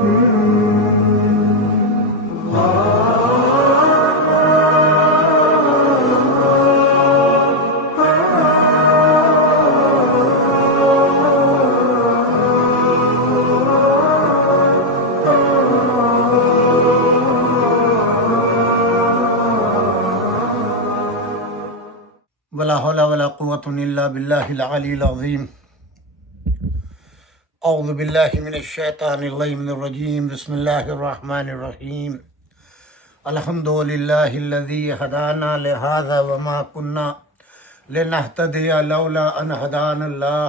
ولا حول ولا قوة إلا بالله العلي العظيم. أعوذ بالله من الشيطان اللعين الرجيم. بسم الله الرحمن الرحيم. الحمد لله الذي هدانا لهذا وما كنا لنهتدي لولا أن هدانا الله.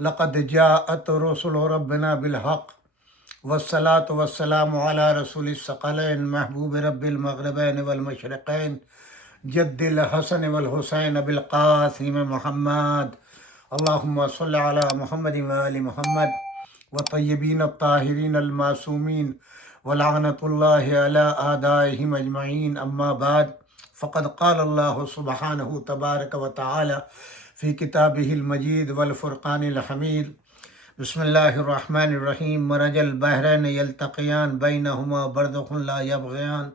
لقد جاءت رسل ربنا بالحق والصلاة والسلام على رسول الثقلين محبوب رب المغربين والمشرقين جد الحسن والحسین بالقاسم محمد. اللہم صلی علی محمد وآل محمد وطیبین الطاہرین المعصومین ولعنۃ اللہ علی اعدائہم اجمعین. اما بعد فقد قال اللہ سبحانہ تبارک وتعالی فی کتابہ المجید والفرقان الحمید. بسم اللہ الرحمن الرحیم. مرج البحرین یلتقیان بینہما برزخ لا یبغیان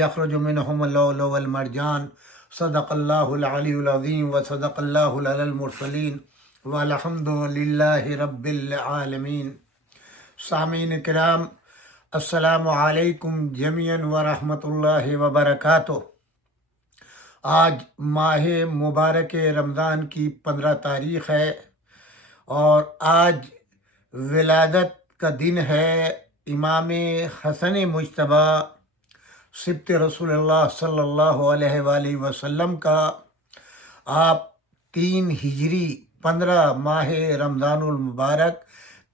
یخرج منہم اللؤلؤ والمرجان. صدق اللہ العلی العظیم وصدق اللہ علی المرسلین والحمد للہ رب العالمین. سامعین کرام، السلام علیکم جمیعاً ورحمۃ اللہ وبرکاتہ. آج ماہ مبارک رمضان کی 15 تاریخ ہے اور آج ولادت کا دن ہے امام حسن مجتبیٰ سبط رسول اللہ صلی اللہ علیہ وآلہ وسلم کا. آپ 3 ہجری 15 ماہ رمضان المبارک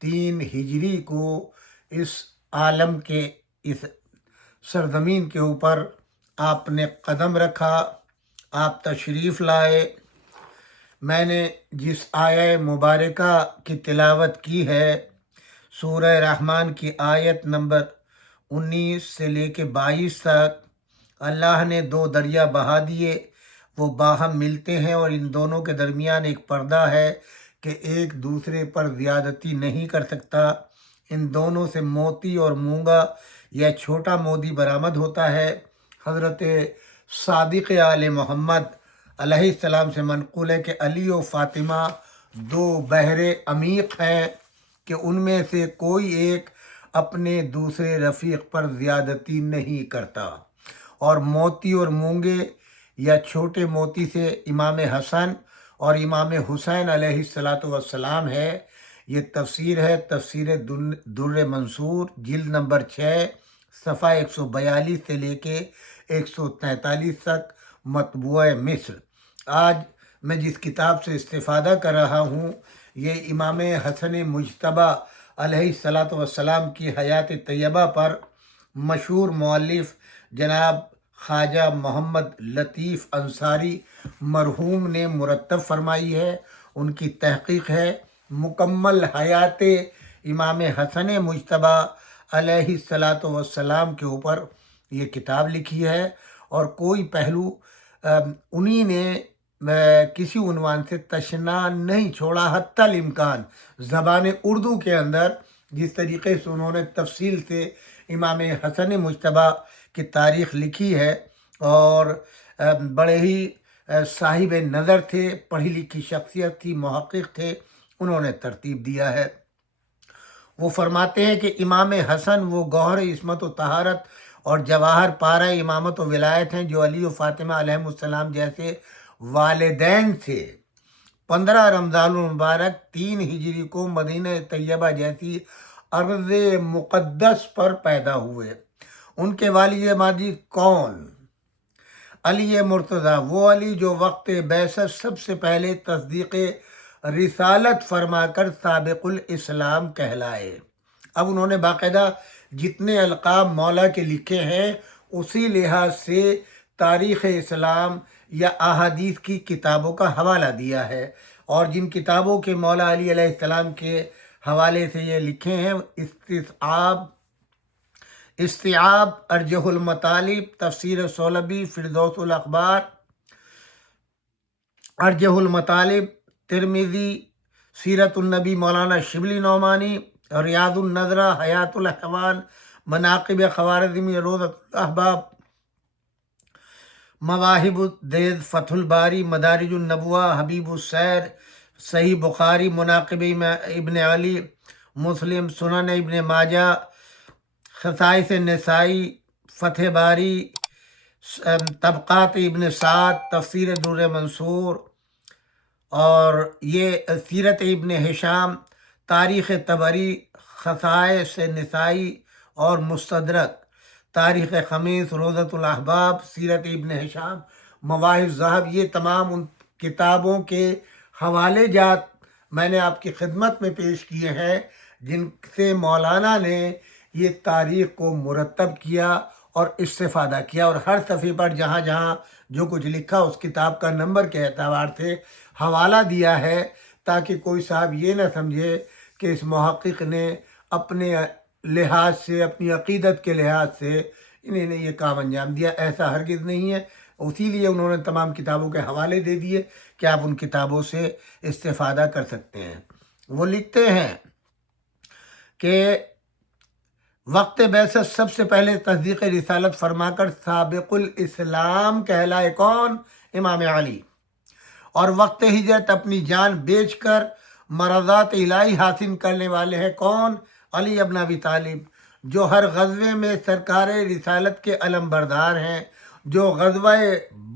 3 ہجری کو اس عالم کے اس سرزمین کے اوپر آپ نے قدم رکھا، آپ تشریف لائے. میں نے جس آیہ مبارکہ کی تلاوت کی ہے سورہ رحمان کی آیت نمبر 19 سے لے کے 22 تک، اللہ نے 2 دریا بہا دیے، وہ باہم ملتے ہیں اور ان دونوں کے درمیان ایک پردہ ہے کہ ایک دوسرے پر زیادتی نہیں کر سکتا. ان دونوں سے موتی اور مونگا یا چھوٹا مودی برآمد ہوتا ہے. حضرت صادق آل محمد علیہ السلام سے منقول ہے کہ علی و فاطمہ 2 بحر عمیق ہیں کہ ان میں سے کوئی ایک اپنے دوسرے رفیق پر زیادتی نہیں کرتا. اور موتی اور مونگے یا چھوٹے موتی سے امام حسن اور امام حسین علیہ السلام ہے. یہ تفسیر ہے، تفسیر در منصور جلد نمبر 6 صفحہ 142 سے لے کے 143 تک، مطبوعہ مصر. آج میں جس کتاب سے استفادہ کر رہا ہوں یہ امام حسن مجتبیٰ علیہ السلام کی حیات طیبہ پر مشہور مؤلف جناب خواجہ محمد لطیف انصاری مرحوم نے مرتب فرمائی ہے. ان کی تحقیق ہے. مکمل حیات امام حسن مجتبیٰ علیہ السلام کے اوپر یہ کتاب لکھی ہے اور کوئی پہلو انہی نے کسی عنوان سے تشنع نہیں چھوڑا. حتی الامکان زبان اردو کے اندر جس طریقے سے انہوں نے تفصیل سے امام حسن مجتبیٰ کی تاریخ لکھی ہے اور بڑے ہی صاحب نظر تھے، پڑھی لکھی شخصیت تھی، محقق تھے، انہوں نے ترتیب دیا ہے. وہ فرماتے ہیں کہ امام حسن وہ گوہر عصمت و طہارت اور جواہر پارہ امامت و ولایت ہیں جو علی و فاطمہ علیہم السلام جیسے والدین سے 15 رمضان المبارک 3 ہجری کو مدینہ طیبہ جیسی ارض مقدس پر پیدا ہوئے. ان کے والد ماجد کون؟ علی مرتضیٰ، وہ علی جو وقت بعثت سب سے پہلے تصدیق رسالت فرما کر سابق الاسلام کہلائے. اب انہوں نے باقاعدہ جتنے القاب مولا کے لکھے ہیں اسی لحاظ سے تاریخ اسلام یا احادیث کی کتابوں کا حوالہ دیا ہے اور جن کتابوں کے مولا علی علیہ السلام کے حوالے سے یہ لکھے ہیں: استیعاب ارجح المطالب، تفسیر سولبی، فردوس الاخبار، ارجح المطالب، ترمذی، سیرت النبی مولانا شبلی نعمانی، ریاض النظرہ، حیات الحیوان، مناقب خوارزمی، روضۃ الاحباب، مواہب الدیز، فتح الباری، مدارج النبوہ، حبیب السیر، صحیح بخاری، مناقب ابن علی، مسلم، سنن ابن ماجہ، خصائص نسائی، فتح باری، طبقات ابن سعد، تفسیر در منصور، اور یہ سیرت ابن ہشام، تاریخ طبری، خصائص نسائی اور مستدرک، تاریخ خمیس، روضۃ الاحباب، سیرت ابن ہشام، مواہب ذہب، یہ تمام ان کتابوں کے حوالے جات میں نے آپ کی خدمت میں پیش کیے ہیں جن سے مولانا نے یہ تاریخ کو مرتب کیا اور استفادہ کیا، اور ہر صفحے پر جہاں جہاں جو کچھ لکھا اس کتاب کا نمبر کے اعتبار سے حوالہ دیا ہے، تاکہ کوئی صاحب یہ نہ سمجھے کہ اس محقق نے اپنے لحاظ سے، اپنی عقیدت کے لحاظ سے انہیں نے یہ کام انجام دیا، ایسا ہرگز نہیں ہے۔ اسی لیے انہوں نے تمام کتابوں کے حوالے دے دیے کہ آپ ان کتابوں سے استفادہ کر سکتے ہیں۔ وہ لکھتے ہیں کہ وقت بعثت سب سے پہلے تصدیق رسالت فرما کر سابق الاسلام کہلائے کون؟ امام علی، اور وقت ہجرت اپنی جان بیچ کر مرضات الہی حاصل کرنے والے ہیں کون؟ علی ابن ابی طالب، جو ہر غزوے میں سرکار رسالت کے علم بردار ہیں، جو غزوہ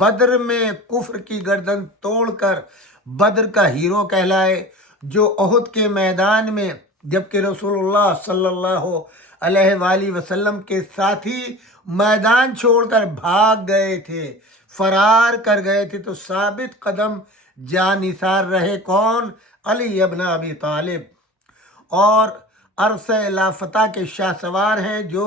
بدر میں کفر کی گردن توڑ کر بدر کا ہیرو کہلائے، جو احد کے میدان میں جبکہ رسول اللہ صلی اللہ علیہ وآلہ وسلم کے ساتھی میدان چھوڑ کر بھاگ گئے تھے، فرار کر گئے تھے، تو ثابت قدم جانثار رہے کون؟ علی ابن ابی طالب، اور عرصہ لافتہ کے شاہ سوار ہیں، جو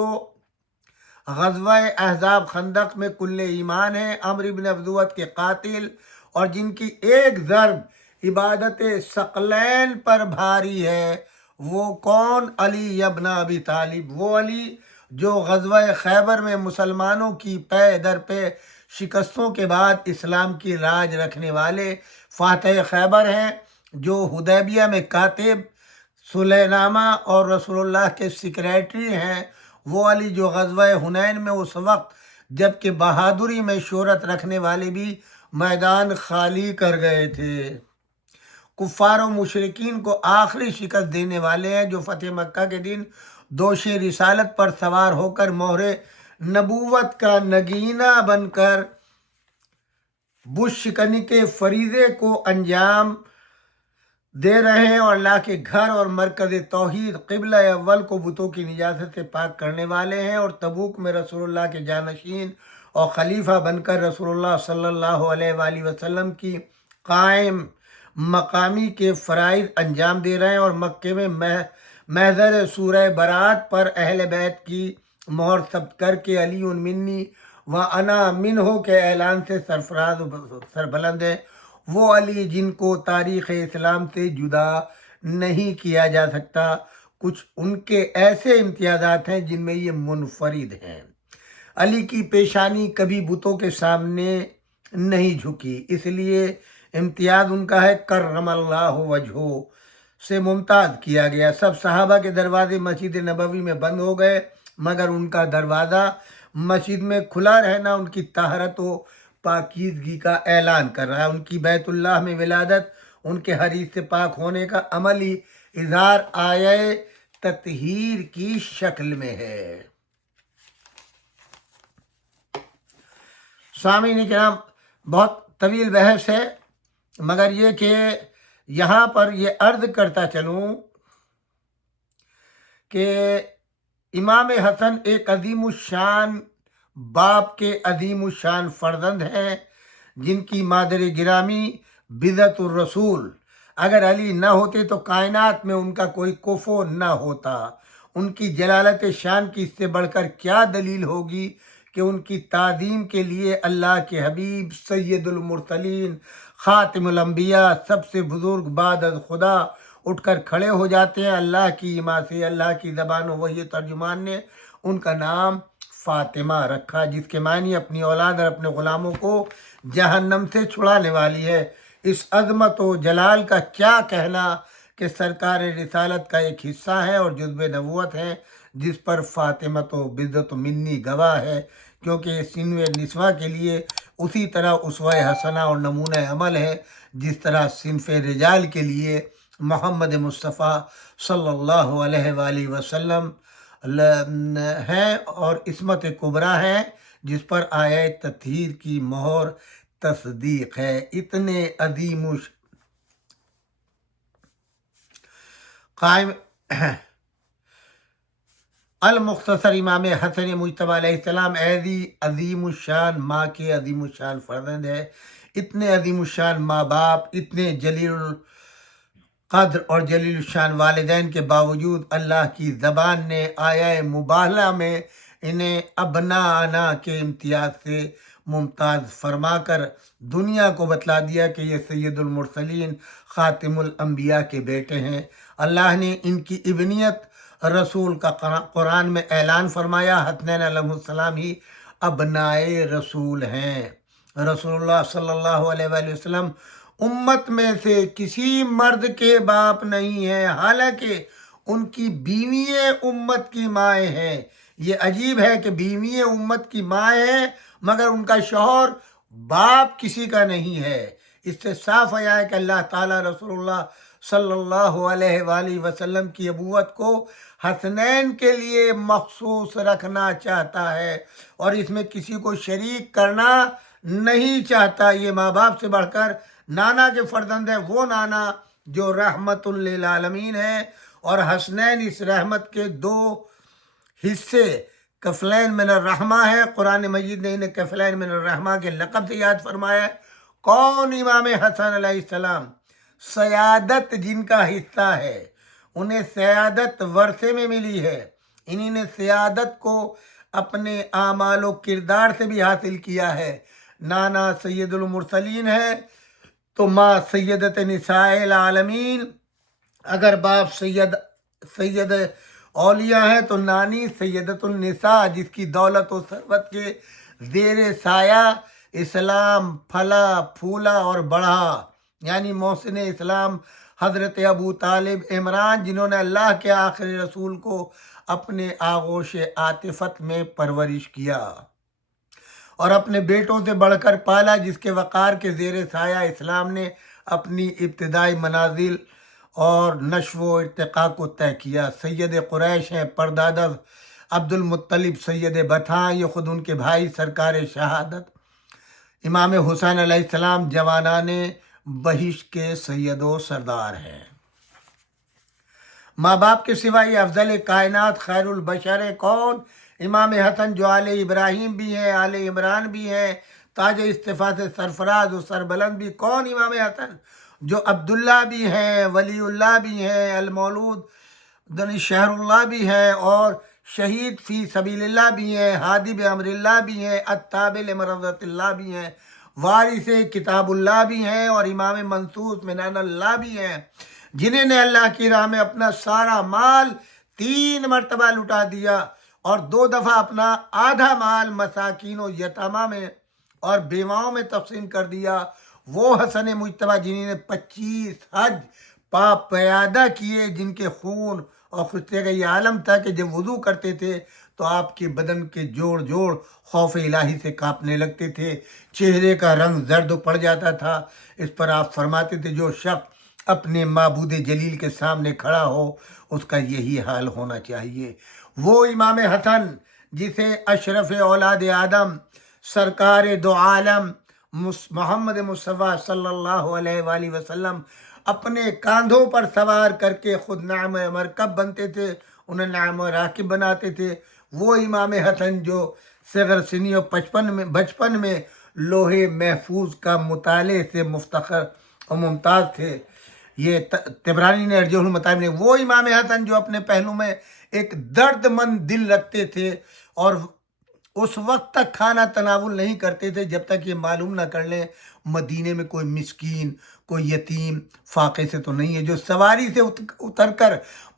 غزوہ احزاب خندق میں کل ایمان ہیں، عمرو بن عبدوت کے قاتل، اور جن کی ایک ضرب عبادت ثقلین پر بھاری ہے، وہ کون؟ علی ابن ابی طالب، وہ علی جو غزوہ خیبر میں مسلمانوں کی پے در پہ شکستوں کے بعد اسلام کی راج رکھنے والے فاتح خیبر ہیں، جو حدیبیہ میں کاتب، صلح نامہ اور رسول اللہ کے سیکریٹری ہیں، وہ علی جو غزوہ حنین میں اس وقت جبکہ بہادری میں شہرت رکھنے والے بھی میدان خالی کر گئے تھے، کفار و مشرکین کو آخری شکست دینے والے ہیں، جو فتح مکہ کے دن دوش رسالت پر سوار ہو کر مہر نبوت کا نگینہ بن کر بت شکنی کے فریضے کو انجام دے رہے ہیں، اور اللہ کے گھر اور مرکز توحید قبلہ اول کو بتوں کی نجاست سے پاک کرنے والے ہیں، اور تبوک میں رسول اللہ کے جانشین اور خلیفہ بن کر رسول اللہ صلی اللہ علیہ وآلہ وسلم کی قائم مقامی کے فرائض انجام دے رہے ہیں، اور مکے میں محضر سورہ برات پر اہل بیت کی مہر ثبت کر کے علی منی و انا منہ کے اعلان سے سرفراز و سربلند ہے، وہ علی جن کو تاریخ اسلام سے جدا نہیں کیا جا سکتا۔ کچھ ان کے ایسے امتیازات ہیں جن میں یہ منفرد ہیں۔ علی کی پیشانی کبھی بتوں کے سامنے نہیں جھکی، اس لیے امتیاز ان کا ہے، کرم اللہ وجہہ سے ممتاز کیا گیا۔ سب صحابہ کے دروازے مسجد نبوی میں بند ہو گئے، مگر ان کا دروازہ مسجد میں کھلا رہنا ان کی طہارت و پاکیزگی کا اعلان کر رہا ہے۔ ان کی بیت اللہ میں ولادت ان کے حدیث سے پاک ہونے کا عملی اظہار آیہ تطہیر کی شکل میں ہے۔ سامعین کرام، بہت طویل بحث ہے، مگر یہ کہ یہاں پر یہ عرض کرتا چلوں کہ امام حسن ایک عظیم الشان باپ کے عظیم الشان فرزند ہیں، جن کی مادر گرامی بضعت الرسول، اگر علی نہ ہوتے تو کائنات میں ان کا کوئی کفو نہ ہوتا۔ ان کی جلالت شان کی اس سے بڑھ کر کیا دلیل ہوگی کہ ان کی تعظیم کے لیے اللہ کے حبیب سید المرسلین خاتم الانبیاء سب سے بزرگ بعد از خدا اٹھ کر کھڑے ہو جاتے ہیں۔ اللہ کی ماں سے، اللہ کی زبان و وحی ترجمان نے ان کا نام فاطمہ رکھا، جس کے معنی اپنی اولاد اور اپنے غلاموں کو جہنم سے چھڑانے والی ہے۔ اس عظمت و جلال کا کیا کہنا کہ سرکار رسالت کا ایک حصہ ہے اور جزب نبوت ہے، جس پر فاطمۃ و بذت منی گواہ ہے، کیونکہ یہ صنف نسواں کے لیے اسی طرح اسوہ حسنہ اور نمونہ عمل ہے جس طرح صنف رجال کے لیے محمد مصطفیٰ صلی اللہ علیہ وآلہ وسلم ہے اور عصمت کبریٰ ہے، جس پر آیہ تطہیر کی مہر تصدیق ہے۔ اتنے عظیم قائم المختصر امام حسن مجتبی علیہ السلام ایسی عظیم الشان ماں کے عظیم الشان فرزند ہے، اتنے عظیم الشان ماں باپ، اتنے جلیل القدر اور جلیل الشان والدین کے باوجود اللہ کی زبان نے آیہ مباہلہ میں انہیں ابناءنا کے امتیاز سے ممتاز فرما کر دنیا کو بتلا دیا کہ یہ سید المرسلین خاتم الانبیاء کے بیٹے ہیں۔ اللہ نے ان کی ابنیت رسول کا قرآن میں اعلان فرمایا، حسنین علیہ السلام ہی ابنائے رسول ہیں۔ رسول اللہ صلی اللہ علیہ وآلہ وسلم امت میں سے کسی مرد کے باپ نہیں ہیں، حالانکہ ان کی بیوییں امت کی مائیں ہیں۔ یہ عجیب ہے کہ بیوییں امت کی مائیں ہیں مگر ان کا شوہر باپ کسی کا نہیں ہے۔ اس سے صاف آیا ہے کہ اللہ تعالیٰ رسول اللہ صلی اللہ علیہ وآلہ وسلم کی ابوت کو حسنین کے لیے مخصوص رکھنا چاہتا ہے اور اس میں کسی کو شریک کرنا نہیں چاہتا۔ یہ ماں باپ سے بڑھ کر نانا کے فرزند ہیں، وہ نانا جو رحمت للعالمین ہے، اور حسنین اس رحمت کے دو حصے کفلین من الرحمہ ہے۔ قرآن مجید نے انہیں کفلین من الرحمہ کے لقب سے یاد فرمایا ہے۔ کون؟ امام حسن علیہ السلام، سیادت جن کا حصہ ہے، انہیں سیادت ورثے میں ملی ہے۔ انہی نے سیادت کو اپنے اعمال و کردار سے بھی حاصل کیا ہے۔ نانا سید المرسلین ہے تو ماں سیدت نساء العالمین، اگر باپ سید اولیاء ہے تو نانی سیدت النساء، جس کی دولت و ثروت کے زیر سایہ اسلام پھلا پھولا اور بڑھا، یعنی محسن اسلام حضرت ابو طالب عمران، جنہوں نے اللہ کے آخری رسول کو اپنے آغوش عاطفت میں پرورش کیا اور اپنے بیٹوں سے بڑھ کر پالا، جس کے وقار کے زیر سایہ اسلام نے اپنی ابتدائی منازل اور نشو و ارتقاء کو طے کیا۔ سید قریش ہیں پردادا عبد المطلب سید بطحاں، یہ خود ان کے بھائی سرکار شہادت امام حسین علیہ السلام جوانان بہشت کے سید و سردار ہیں۔ ماں باپ کے سوا یہ افضل کائنات خیر البشر ہے۔ کون؟ امام حسن جو آل ابراہیم بھی ہیں، آل عمران بھی ہیں، تاج اصطفاء سے سرفراز و سربلند بھی۔ کون؟ امام حسن جو عبداللہ بھی ہیں، ولی اللہ بھی ہیں، المولود شہر اللہ بھی ہیں، اور شہید فی سبیل اللہ بھی ہیں، ہادی بامر اللہ بھی ہیں، التابع لمرضات اللہ بھی ہیں، وارث کتاب اللہ بھی ہیں، اور امام منصوص منان اللہ بھی ہیں، جنہیں نے اللہ کی راہ میں اپنا سارا مال 3 مرتبہ لٹا دیا اور 2 دفعہ اپنا آدھا مال مساکین و یتامہ میں اور بیواؤں میں تقسیم کر دیا۔ وہ حسن مجتبی جنہیں نے 25 حج پا پیادہ کیے، جن کے خون اور خشتے کا یہ عالم تھا کہ جب وضو کرتے تھے تو آپ کے بدن کے جوڑ جوڑ خوف الہی سے کانپنے لگتے تھے، چہرے کا رنگ زرد پڑ جاتا تھا۔ اس پر آپ فرماتے تھے جو شخص اپنے معبود جلیل کے سامنے کھڑا ہو اس کا یہی حال ہونا چاہیے۔ وہ امام حسن جسے اشرف اولاد آدم سرکار دو عالم محمد مصطفیٰ صلی اللہ علیہ وآلہ وسلم اپنے کاندھوں پر سوار کر کے خود نعم مرکب بنتے تھے، انہیں نعم راکب بناتے تھے۔ وہ امام حسن جو صغر سنی اور بچپن میں لوہے محفوظ کا مطالعے سے مفتخر اور ممتاز تھے۔ یہ طبرانی نے ارجح المطالب نے، وہ امام حسن جو اپنے پہلو میں ایک درد مند دل رکھتے تھے اور اس وقت تک کھانا تناول نہیں کرتے تھے جب تک یہ معلوم نہ کر لیں مدینے میں کوئی مسکین، کوئی یتیم فاقے سے تو نہیں ہے۔ جو سواری سے اتر کر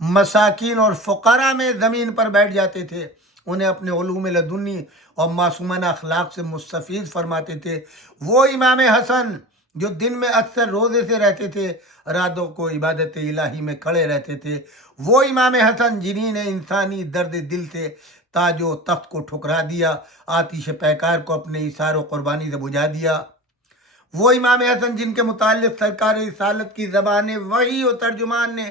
مساکین اور فقراء میں زمین پر بیٹھ جاتے تھے، انہیں اپنے علوم لدنی اور معصومانہ اخلاق سے مستفید فرماتے تھے۔ وہ امام حسن جو دن میں اکثر روزے سے رہتے تھے، راتوں کو عبادت الہی میں کھڑے رہتے تھے، وہ امام حسن جنہیں نے انسانی درد دل سے تاج و تخت کو ٹھکرا دیا، آتش پیکار کو اپنے ایثار و قربانی سے بجھا دیا، وہ امام حسن جن کے متعلق سرکار رسالت کی زبان وحی و ترجمان نے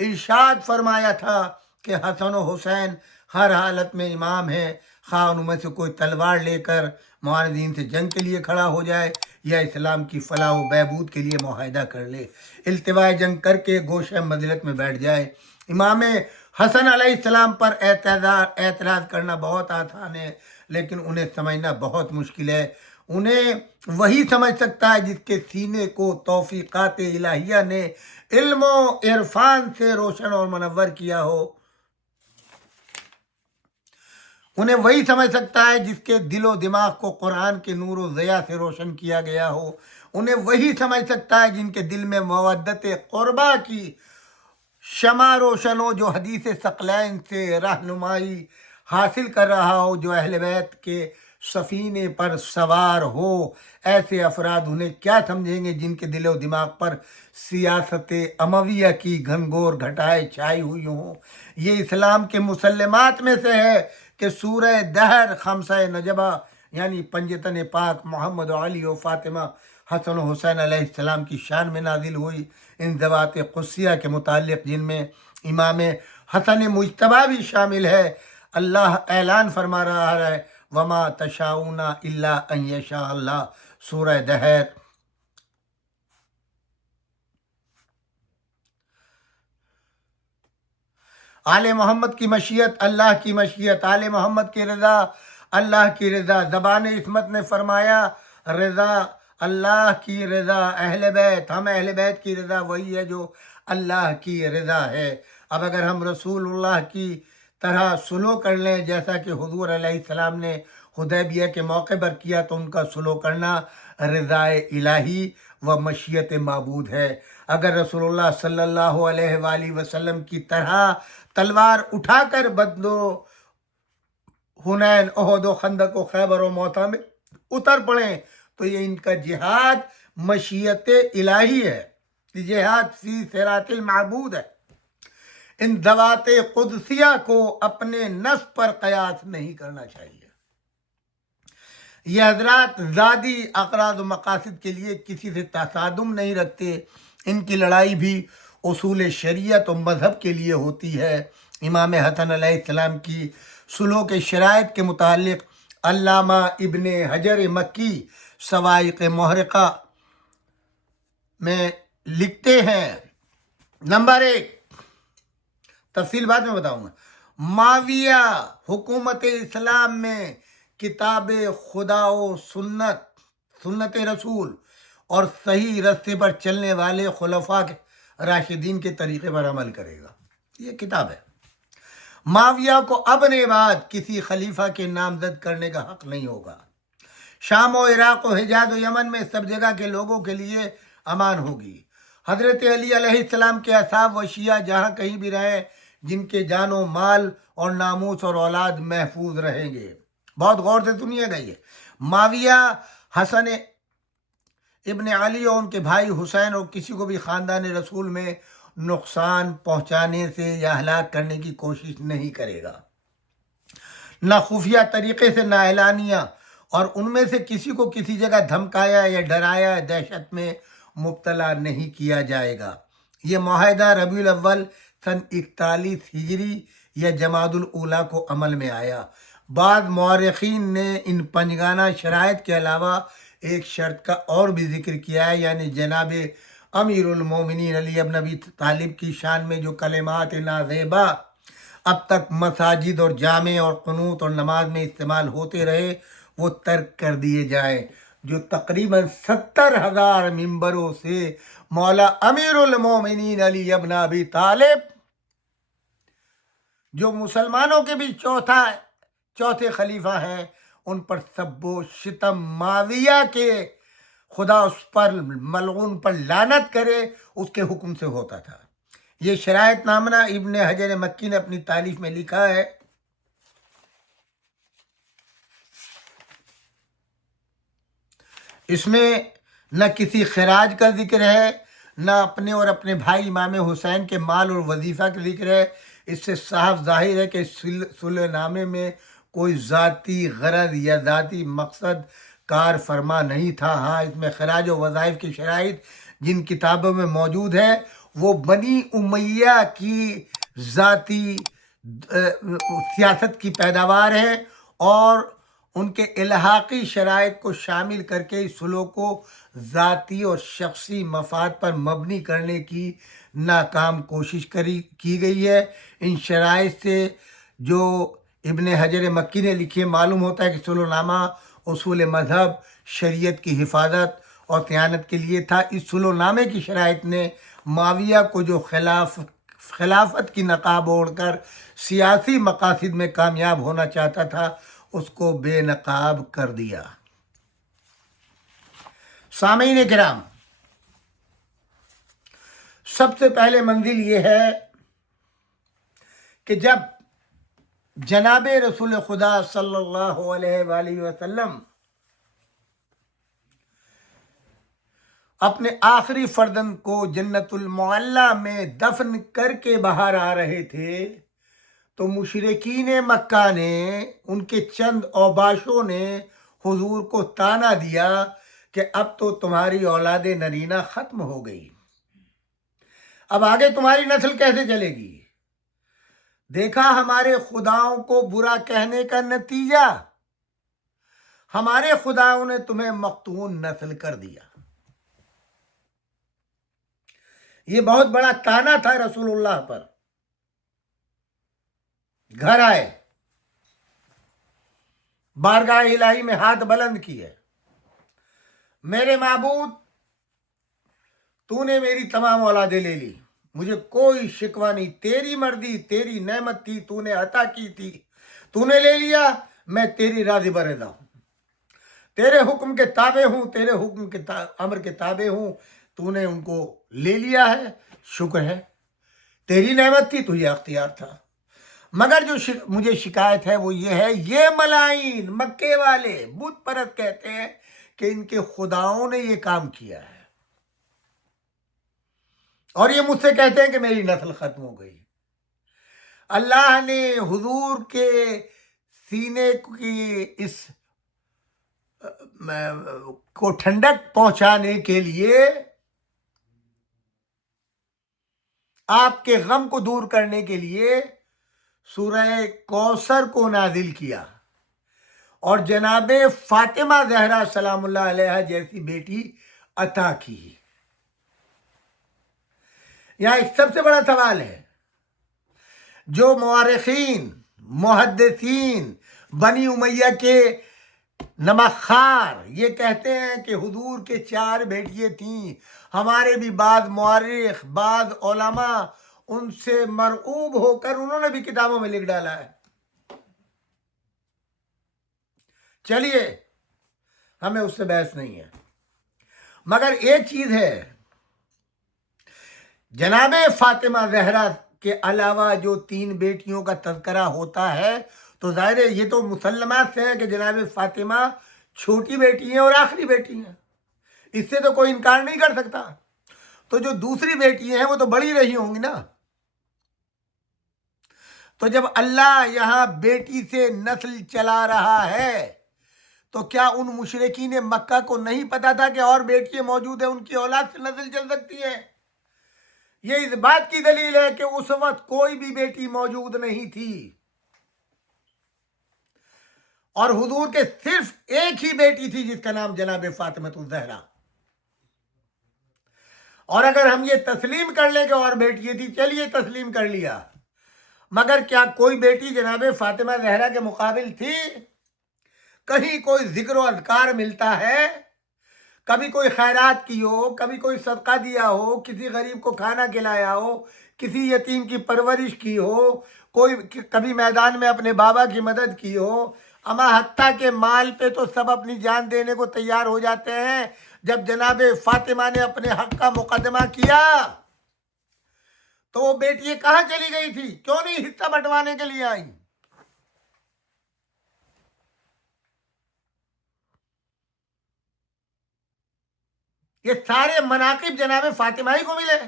ارشاد فرمایا تھا کہ حسن و حسین ہر حالت میں امام ہیں، خواہ ان میں سے کوئی تلوار لے کر معاندین سے جنگ کے لیے کھڑا ہو جائے یا اسلام کی فلاح و بہبود کے لیے معاہدہ کر لے، التواء جنگ کر کے گوشہ مذلت میں بیٹھ جائے۔ امام حسن علیہ السلام پر اعتراض کرنا بہت آسان ہے، لیکن انہیں سمجھنا بہت مشکل ہے۔ انہیں وہی سمجھ سکتا ہے جس کے سینے کو توفیقات الہیہ نے علم و عرفان سے روشن اور منور کیا ہو۔ انہیں وہی سمجھ سکتا ہے جس کے دل و دماغ کو قرآن کے نور و ضیاء سے روشن کیا گیا ہو۔ انہیں وہی سمجھ سکتا ہے جن کے دل میں مودت قربا کی شمع روشن ہو، جو حدیث ثقلین سے رہنمائی حاصل کر رہا ہو، جو اہل بیت کے سفینے پر سوار ہو۔ ایسے افراد انہیں کیا سمجھیں گے جن کے دل و دماغ پر سیاست امویہ کی گھنگور گھٹائیں چھائی ہوئی ہوں۔ یہ اسلام کے مسلمات میں سے ہے کہ سورہ دہر خمسہ نجبہ یعنی پنجتن پاک محمد و علی و فاطمہ حسن و حسین علیہ السلام کی شان میں نازل ہوئی۔ ان ذوات قدسیہ کے متعلق جن میں امام حسن مجتبیٰ بھی شامل ہے، اللہ اعلان فرما رہا ہے وما تشاؤون الا ان یشاء اللہ، سورہ دہر۔ آل محمد کی مشیت اللہ کی مشیت، آل محمد کی رضا اللہ کی رضا۔ زبان عصمت نے فرمایا رضا اللہ کی رضا، اہل بیت، ہم اہل بیت کی رضا وہی ہے جو اللہ کی رضا ہے۔ اب اگر ہم رسول اللہ کی طرح سلوک کر لیں جیسا کہ حضور علیہ السلام نے حدیبیہ کے موقع پر کیا، تو ان کا سلوک کرنا رضا الہی و مشیت معبود ہے۔ اگر رسول اللہ صلی اللہ علیہ وآلہ وسلم کی طرح تلوار اٹھا کر بدر و حنین، احد و خندق و خیبر و موتا میں اتر پڑیں تو یہ ان کا جہاد مشیت الہی ہے، جہاد فی صراط المعبود ہے۔ ان ذوات قدسیہ کو اپنے نفس پر قیاس نہیں کرنا چاہیے۔ یہ حضرات ذاتی اغراض و مقاصد کے لیے کسی سے تصادم نہیں رکھتے، ان کی لڑائی بھی اصول شریعت و مذہب کے لیے ہوتی ہے۔ امام حسن علیہ السلام کی سلوک شرائط کے متعلق علامہ ابن حجر مکی صواعق محرقہ میں لکھتے ہیں، نمبر 1، تفصیل بعد میں بتاؤں گا، معاویہ حکومت اسلام میں کتاب خدا و سنت رسول اور صحیح رستے پر چلنے والے خلفاء راشدین کے طریقے پر عمل کرے گا۔ یہ کتاب ہے۔ معاویہ کو اپنے بعد کسی خلیفہ کے نامزد کرنے کا حق نہیں ہوگا۔ شام و عراق و حجاز و یمن میں سب جگہ کے لوگوں کے لیے امان ہوگی۔ حضرت علی علیہ السلام کے اصحاب و شیعہ جہاں کہیں بھی رہیں، جن کے جان و مال اور ناموس اور اولاد محفوظ رہیں گے۔ بہت غور سے سنیے گا، یہ معاویہ حسن ابن علی اور ان کے بھائی حسین اور کسی کو بھی خاندان رسول میں نقصان پہنچانے سے یا ہلاک کرنے کی کوشش نہیں کرے گا، نہ خفیہ طریقے سے نہ اعلانیہ، اور ان میں سے کسی کو کسی جگہ دھمکایا یا ڈرایا دہشت میں مبتلا نہیں کیا جائے گا۔ یہ معاہدہ ربیع الاول سن 41 ہجری یا جمادی الاولیٰ کو عمل میں آیا۔ بعض مورخین نے ان پنجگانہ شرائط کے علاوہ ایک شرط کا اور بھی ذکر کیا ہے، یعنی جناب امیر المومنین علی بن ابی طالب کی شان میں جو کلمات نازیبہ اب تک مساجد اور جامع اور قنوت اور نماز میں استعمال ہوتے رہے وہ ترک کر دیے جائیں، جو تقریباً 70,000 ممبروں سے مولا امیر المومنین علی بن ابی طالب، جو مسلمانوں کے بھی چوتھے خلیفہ ہیں، ان پر سب و شتم معاویہ کے خدا اس پر ملعون پر لعنت کرے اس کے حکم سے ہوتا تھا۔ یہ شرائط نامہ ابن حجر مکی نے اپنی تالیف میں لکھا ہے۔ اس میں نہ کسی خراج کا ذکر ہے، نہ اپنے اور اپنے بھائی امام حسین کے مال اور وظیفہ کا ذکر ہے۔ اس سے صاف ظاہر ہے کہ صلح نامے میں کوئی ذاتی غرض یا ذاتی مقصد کار فرما نہیں تھا۔ ہاں، اس میں خراج و وظائف کی شرائط جن کتابوں میں موجود ہے وہ بنی امیہ کی ذاتی سیاست کی پیداوار ہے، اور ان کے الحاقی شرائط کو شامل کر کے اس صلح کو ذاتی اور شخصی مفاد پر مبنی کرنے کی ناکام کوشش کی گئی ہے۔ ان شرائط سے جو ابن حجر مکی نے لکھی معلوم ہوتا ہے کہ صلح نامہ اصول مذہب، شریعت کی حفاظت اور صیانت کے لیے تھا۔ اس صلح نامے کی شرائط نے معاویہ کو جو خلافت کی نقاب اوڑھ کر سیاسی مقاصد میں کامیاب ہونا چاہتا تھا اس کو بے نقاب کر دیا۔ سامعین کرام، سب سے پہلے منزل یہ ہے کہ جب جناب رسول خدا صلی اللہ علیہ وآلہ وسلم اپنے آخری فرزند کو جنت المعلیٰ میں دفن کر کے باہر آ رہے تھے تو مشرکین مکہ نے، ان کے چند اوباشوں نے حضور کو طعنہ دیا کہ اب تو تمہاری اولاد نرینہ ختم ہو گئی، اب آگے تمہاری نسل کیسے چلے گی؟ دیکھا ہمارے خداؤں کو برا کہنے کا نتیجہ، ہمارے خداؤں نے تمہیں مقتون نسل کر دیا۔ یہ بہت بڑا طعنہ تھا رسول اللہ پر۔ گھر آئے، بارگاہ الہی میں ہاتھ بلند کیے، میرے معبود تو نے میری تمام اولادیں لے لی، مجھے کوئی شکوہ نہیں، تیری مرضی، تیری نعمت تھی، تو نے عطا کی تھی، تو نے لے لیا، میں تیری راضی برضا ہوں، تیرے حکم کے تابع ہوں، تیرے حکم کے امر کے تابع ہوں، تو نے ان کو لے لیا ہے، شکر ہے، تیری نعمت تھی، تجھے اختیار تھا۔ مگر جو مجھے شکایت ہے وہ یہ ہے، یہ ملائین مکے والے بت پرست کہتے ہیں کہ ان کے خداؤں نے یہ کام کیا ہے، اور یہ مجھ سے کہتے ہیں کہ میری نسل ختم ہو گئی۔ اللہ نے حضور کے سینے کی اس کو ٹھنڈک پہنچانے کے لیے، آپ کے غم کو دور کرنے کے لیے سورہ کوثر کو نازل کیا، اور جناب فاطمہ زہرا سلام اللہ علیہ جیسی بیٹی عطا کی۔ یہاں ایک سب سے بڑا سوال ہے، جو مورخین، محدثین، بنی امیہ کے نمکخوار یہ کہتے ہیں کہ حضور کے 4 بیٹیاں تھیں، ہمارے بھی بعض مورخ، بعض علماء ان سے مرعوب ہو کر انہوں نے بھی کتابوں میں لکھ ڈالا ہے۔ چلیے، ہمیں اس سے بحث نہیں ہے، مگر ایک چیز ہے، جناب فاطمہ زہرا کے علاوہ جو 3 بیٹیوں کا تذکرہ ہوتا ہے تو ظاہر ہے یہ تو مسلمات سے ہے کہ جناب فاطمہ چھوٹی بیٹی ہیں اور آخری بیٹی ہیں، اس سے تو کوئی انکار نہیں کر سکتا۔ تو جو دوسری بیٹی ہیں وہ تو بڑی رہی ہوں گی نا۔ تو جب اللہ یہاں بیٹی سے نسل چلا رہا ہے تو کیا ان مشرکین مکہ کو نہیں پتا تھا کہ اور بیٹیاں موجود ہیں، ان کی اولاد سے نسل چل سکتی ہے؟ یہ اس بات کی دلیل ہے کہ اس وقت کوئی بھی بیٹی موجود نہیں تھی، اور حضور کے صرف ایک ہی بیٹی تھی جس کا نام جناب فاطمہ الزہرا۔ اور اگر ہم یہ تسلیم کر لیں کہ اور بیٹیاں تھی، چلیے تسلیم کر لیا، مگر کیا کوئی بیٹی جناب فاطمہ زہرا کے مقابل تھی؟ کہیں کوئی ذکر و اذکار ملتا ہے؟ کبھی کوئی خیرات کی ہو، کبھی کوئی صدقہ دیا ہو، کسی غریب کو کھانا کھلایا ہو، کسی یتیم کی پرورش کی ہو، کوئی کبھی میدان میں اپنے بابا کی مدد کی ہو؟ اما حتیٰ کے مال پہ تو سب اپنی جان دینے کو تیار ہو جاتے ہیں، جب جناب فاطمہ نے اپنے حق کا مقدمہ کیا تو وہ بیٹی کہاں چلی گئی تھی؟ کیوں نہیں حصہ بٹوانے کے لیے آئی؟ یہ سارے مناقب جناب فاطمہ ہی کو ملے،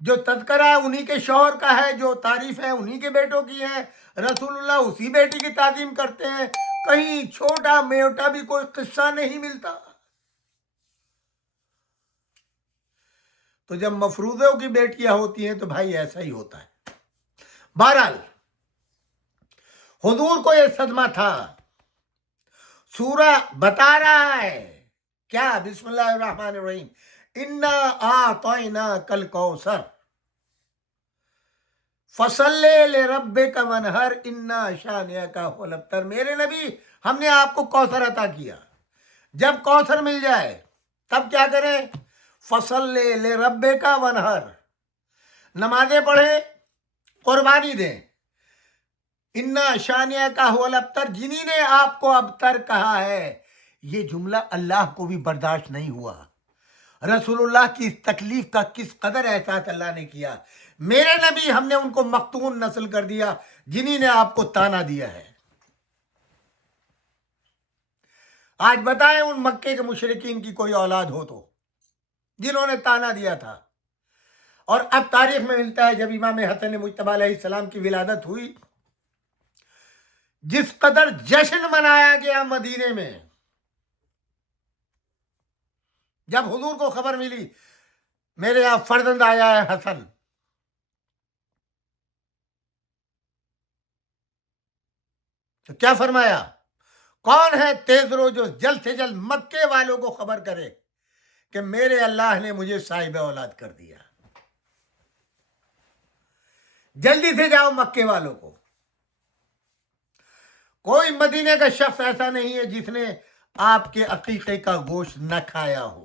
جو تذکرہ ہے انہی کے شوہر کا ہے، جو تعریف ہے انہی کے بیٹوں کی ہے، رسول اللہ اسی بیٹی کی تعظیم کرتے ہیں، کہیں چھوٹا میوٹا بھی کوئی قصہ نہیں ملتا۔ تو جب مفروضوں کی بیٹیاں ہوتی ہیں تو بھائی ایسا ہی ہوتا ہے۔ بہرحال حضور کو یہ صدمہ تھا۔ سورہ بتا رہا ہے کیا؟ بسم اللہ الرحمن الرحیم، انا اعطیناک الکوثر فصلی لربک وانحر انا شانئک هو الابتر۔ میرے نبی، ہم نے آپ کو کوثر عطا کیا، جب کوثر مل جائے تب کیا کریں؟ فصلی لربک وانحر، نمازیں پڑھیں، قربانی دیں۔ انا شانئک هو الابتر، جنہی نے آپ کو ابتر کہا ہے، یہ جملہ اللہ کو بھی برداشت نہیں ہوا۔ رسول اللہ کی اس تکلیف کا کس قدر احساس اللہ نے کیا۔ میرے نبی، ہم نے ان کو مختون نسل کر دیا جنہی نے آپ کو تانا دیا ہے۔ آج بتائیں ان مکے کے مشرکین کی کوئی اولاد ہو تو، جنہوں نے تانا دیا تھا۔ اور اب تاریخ میں ملتا ہے جب امام حسن مجتبی علیہ السلام کی ولادت ہوئی، جس قدر جشن منایا گیا مدینے میں، جب حضور کو خبر ملی میرے یہاں فرزند آیا ہے حسن، تو کیا فرمایا؟ کون ہے تیز رو جو جلد سے جلد مکے والوں کو خبر کرے کہ میرے اللہ نے مجھے صاحب اولاد کر دیا۔ جلدی سے جاؤ مکے والوں کو۔ کوئی مدینے کا شخص ایسا نہیں ہے جس نے آپ کے عقیقے کا گوشت نہ کھایا ہو۔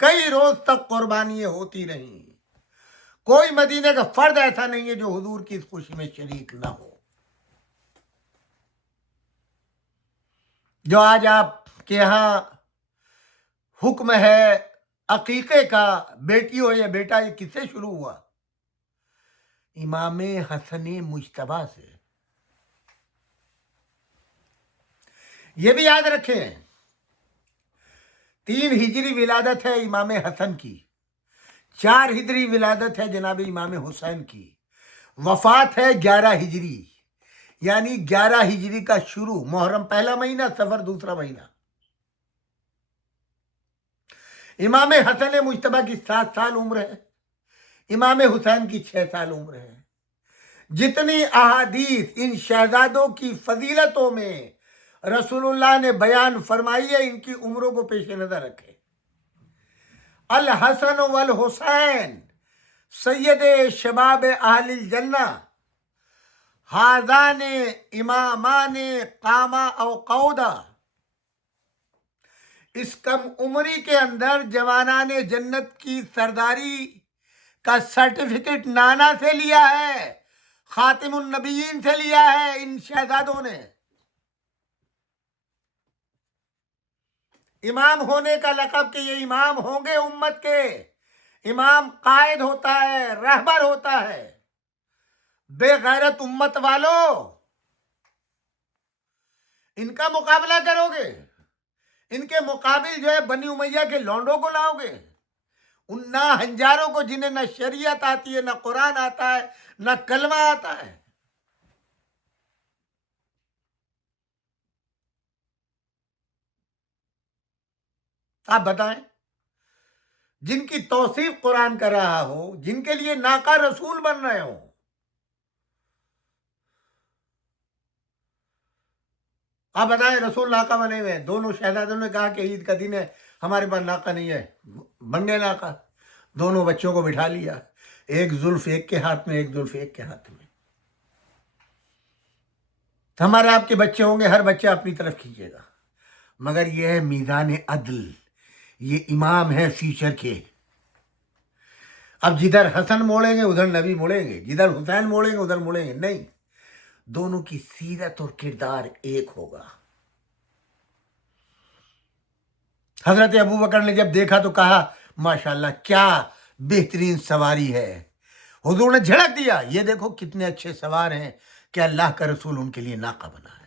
کئی روز تک قربانیاں ہوتی رہیں۔ کوئی مدینے کا فرد ایسا نہیں ہے جو حضور کی اس خوشی میں شریک نہ ہو۔ جو آج آپ کے ہاں حکم ہے عقیقے کا، بیٹی ہو یا بیٹا، یہ کس سے شروع ہوا؟ امام حسن مجتبی سے۔ یہ بھی یاد رکھیں، 3 ہجری ولادت ہے امام حسن کی، 4 ہجری ولادت ہے جناب امام حسین کی، وفات ہے 11 ہجری، یعنی 11 ہجری کا شروع، محرم پہلا مہینہ، صفر دوسرا مہینہ۔ امام حسن مجتبی کی 7 سال عمر ہے، امام حسین کی 6 سال عمر ہے۔ جتنی احادیث ان شہزادوں کی فضیلتوں میں رسول اللہ نے بیان فرمائی ہے، ان کی عمروں کو پیش نظر رکھے۔ الحسن والحسین سید شباب اہل الجنہ، ہذان امامان قاما او قعودا۔ اس کم عمری کے اندر جوانان جنت کی سرداری کا سرٹیفکیٹ نانا سے لیا ہے، خاتم النبیین سے لیا ہے ان شہزادوں نے۔ امام ہونے کا لقب کہ یہ امام ہوں گے امت کے، امام قائد ہوتا ہے، رہبر ہوتا ہے۔ بے غیرت امت والو، ان کا مقابلہ کرو گے؟ ان کے مقابل جو ہے بنی امیہ کے لونڈوں کو لاؤ گے؟ ان نا ہنجاروں کو جنہیں نہ شریعت آتی ہے، نہ قرآن آتا ہے، نہ کلمہ آتا ہے۔ آپ بتائیں، جن کی توصیف قرآن کر رہا ہو، جن کے لیے ناقہ رسول بن رہے ہوں، آپ بتائیں رسول ناقہ بنے ہوئے ہیں۔ دونوں شہزادوں نے کہا کہ عید کا دن ہے، ہمارے پاس ناقہ نہیں ہے، بن گئے ناقہ۔ دونوں بچوں کو بٹھا لیا، ایک زلف ایک کے ہاتھ میں، ایک زلف ایک کے ہاتھ میں۔ ہمارے آپ کے بچے ہوں گے، ہر بچہ اپنی طرف کھینچے گا، مگر یہ ہے میزان عدل، یہ امام ہے فیوچر کے۔ اب جدھر حسن موڑیں گے ادھر نبی موڑیں گے، جدھر حسین موڑیں گے ادھر موڑیں گے، نہیں، دونوں کی سیرت اور کردار ایک ہوگا۔ حضرت ابوبکر نے جب دیکھا تو کہا ماشاءاللہ کیا بہترین سواری ہے۔ حضور نے جھڑک دیا، یہ دیکھو کتنے اچھے سوار ہیں کہ اللہ کا رسول ان کے لیے ناقہ بنا ہے۔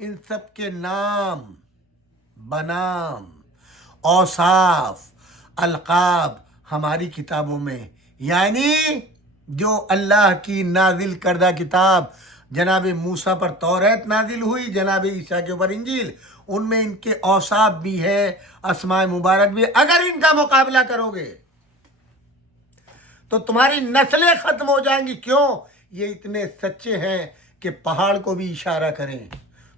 ان سب کے نام، بنام، اوصاف، القاب ہماری کتابوں میں، یعنی جو اللہ کی نازل کردہ کتاب جناب موسیٰ پر توریت نازل ہوئی، جناب عیسیٰ کے اوپر انجیل، ان میں ان کے اوصاف بھی ہے، اسماء مبارک بھی ہے۔ اگر ان کا مقابلہ کرو گے تو تمہاری نسلیں ختم ہو جائیں گی۔ کیوں؟ یہ اتنے سچے ہیں کہ پہاڑ کو بھی اشارہ کریں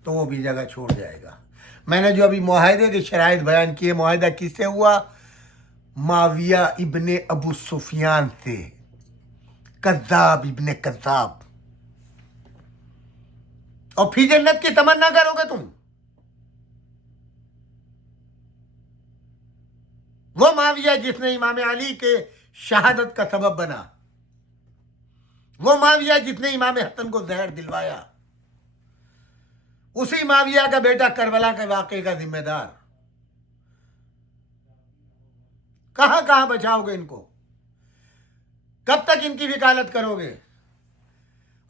تو وہ بھی جگہ چھوڑ جائے گا۔ میں نے جو ابھی معاہدے کے شرائط بیان کیے، معاہدہ کس سے ہوا؟ معاویہ ابن ابو سفیان سے، کذاب ابن کذاب۔ اور پھر جنت کی تمنا کرو گے تم؟ وہ معاویہ جس نے امام علی کے شہادت کا سبب بنا، وہ معاویہ جس نے امام حسن کو زہر دلوایا، اسی معاویہ کا بیٹا کربلا کے واقعے کا ذمہ دار۔ کہاں کہاں بچاؤ گے ان کو؟ کب تک ان کی وکالت کرو گے؟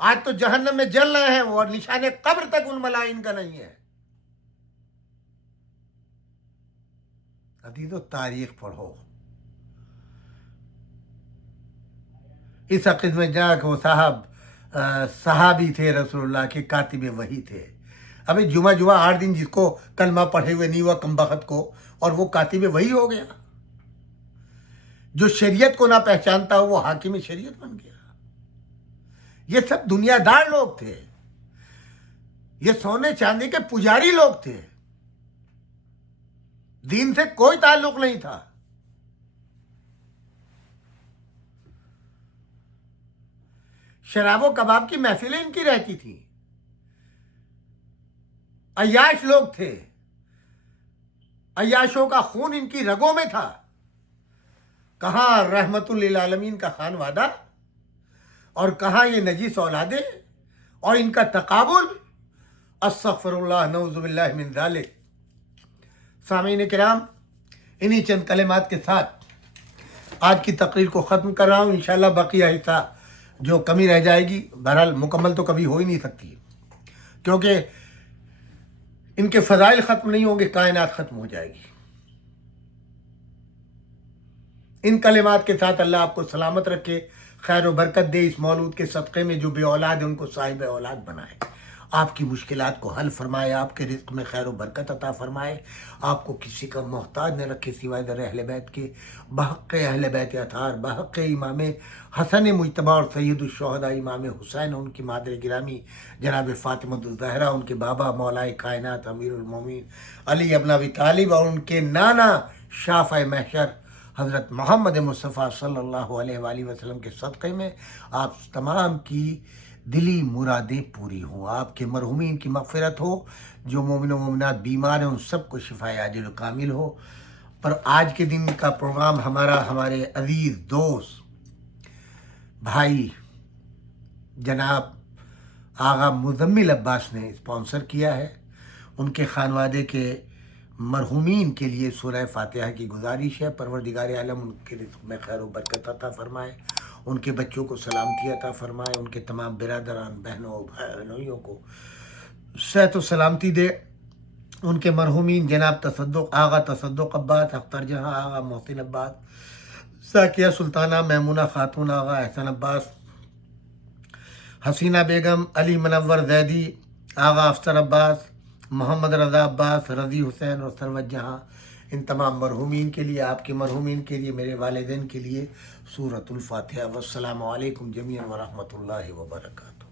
آج تو جہنم میں جل رہے ہیں وہ، اور نشان قبر تک ان ملائن کا نہیں ہے۔ عزیزو، تاریخ پڑھو۔ اس عقیدے میں جا کہ وہ صحابی تھے، رسول اللہ کے کاتب وحی تھے۔ ابھی جمعہ 8 دن جس کو کلمہ پڑھے ہوئے نہیں ہوا کمبخت کو، اور وہ کاتب وحی ہو گیا۔ جو شریعت کو نہ پہچانتا ہو وہ حاکم شریعت بن گیا۔ یہ سب دنیا دار لوگ تھے، یہ سونے چاندی کے پجاری لوگ تھے، دین سے کوئی تعلق نہیں تھا۔ شراب و کباب کی محفلیں ان کی رہتی تھیں، عیاش لوگ تھے، عیاشوں کا خون ان کی رگوں میں تھا۔ کہاں رحمت للعالمین کا خانوادہ، اور کہاں یہ نجیس اولادیں اور ان کا تقابل۔ استغفر اللہ، نعوذ باللہ من ذالک۔ سامعین کرام، انہی چند کلمات کے ساتھ آج کی تقریر کو ختم کر رہا ہوں۔ انشاءاللہ بقیہ حصہ جو کمی رہ جائے گی، بہرحال مکمل تو کبھی ہو ہی نہیں سکتی، کیونکہ ان کے فضائل ختم نہیں ہوں گے، کائنات ختم ہو جائے گی۔ ان کلمات کے ساتھ اللہ آپ کو سلامت رکھے، خیر و برکت دے۔ اس مولود کے صدقے میں جو بے اولاد ہیں ان کو صاحب اولاد بنائے، آپ کی مشکلات کو حل فرمائے، آپ کے رزق میں خیر و برکت عطا فرمائے، آپ کو کسی کا محتاج نہ رکھے سوائے در اہل بیت کے، بحق اہل بیت اطہار، بحق امام حسن مجتبی اور سید الشہداء امام حسین، ان کی مادر گرامی جناب فاطمہ الزہرا، ان کے بابا مولائے کائنات امیر المومنین علی ابن ابی طالب، اور ان کے نانا شافع محشر حضرت محمد مصطفیٰ صلی اللہ علیہ وآلہ وسلم کے صدقے میں آپ تمام کی دلی مرادیں پوری ہوں، آپ کے مرحومین کی مغفرت ہو، جو مومن و مومنات بیمار ہیں ان سب کو شفا عاجل و کامل ہو۔ پر آج کے دن کا پروگرام ہمارے عزیز دوست بھائی جناب آغا مزمل عباس نے اسپانسر کیا ہے۔ ان کے خانوادے کے مرحومین کے لیے سورہ فاتحہ کی گزارش ہے۔ پروردگار عالم ان کے رزق میں خیر و برکت عطا فرمائے، ان کے بچوں کو سلامتی عطا فرمائے، ان کے تمام برادران بہنوں بھائیوں کو صحت و سلامتی دے۔ ان کے مرحومین جناب آغا تصدق عباس، اختر جہاں آغا محسن عباس، ساکیہ سلطانہ میمونہ خاتون آغا احسن عباس، حسینہ بیگم، علی منور زیدی، آغا افسر عباس، محمد رضا عباس، رضی حسین اور سروت جہاں، ان تمام مرحومین کے لیے، آپ کے مرحومین کے لیے، میرے والدین کے لیے سورۃ الفاتحہ۔ والسلام علیکم جمیعاً ورحمۃ اللہ وبرکاتہ۔